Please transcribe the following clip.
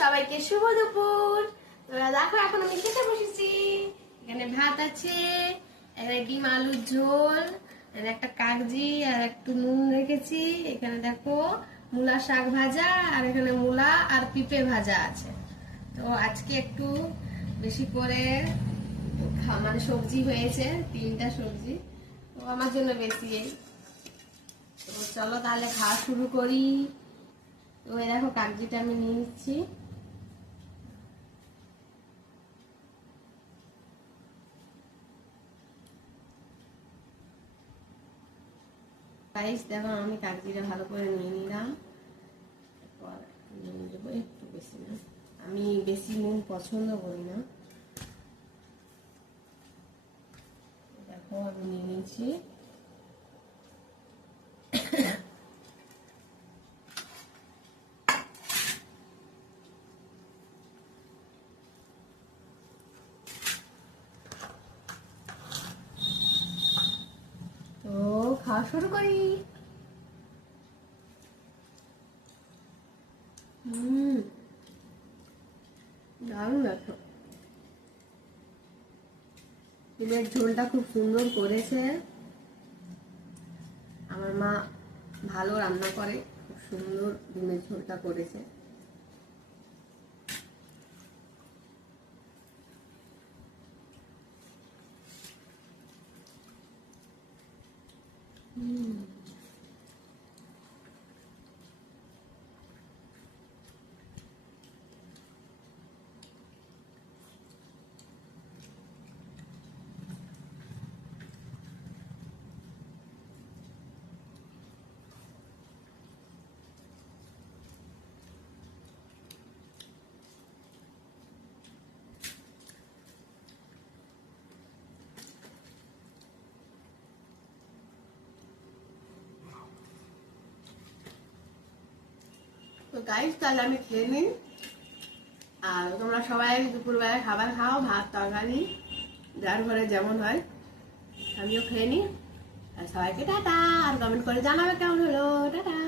সবাইকে শুভ দুপুর। তোরা দেখো এখন আমি খেতে বসেছি। এখানে ভাত আছে, এখানে ডিম আলুর ঝোল, এখানে একটা কাগজি আর একটু নুন রেখেছি। এখানে দেখো মূলা শাক ভাজা, আর এখানে মূলা আর পিঁপে ভাজা আছে। তো আজকে একটু বেশি করে মানে সবজি হয়েছে, 3টা সবজি, তো আমার জন্য বেশি। তো চলো তাহলে খাওয়া শুরু করি। তো এই দেখো কাগজিটা আমি নিয়ে নিচ্ছি। গাইস দেখো আমি কাগজিটা ভালো করে নিয়ে নিলাম। এরপর নুন দেবো একটু বেশি না, আমি বেশি নুন পছন্দ করি না। দেখো আমি নিয়ে নিচ্ছি। তো খাওয়া শুরু করি। দারুণ দেখো, ডিমের ঝোলটা খুব সুন্দর করেছে। আমার মা ভালো রান্না করে, খুব সুন্দর ডিমের ঝোলটা করেছে। তো গাইস তাহলে আমি খেয়ে নিই, আর তোমরা সবাই দুপুরবেলায় খাবার খাও, ভাত তরকারি যার ঘরে যেমন হয়। আমিও খেয়ে নিই। আর সবাইকে টাটা, আর কমেন্ট করে জানাবে কেমন হলো। টাটা।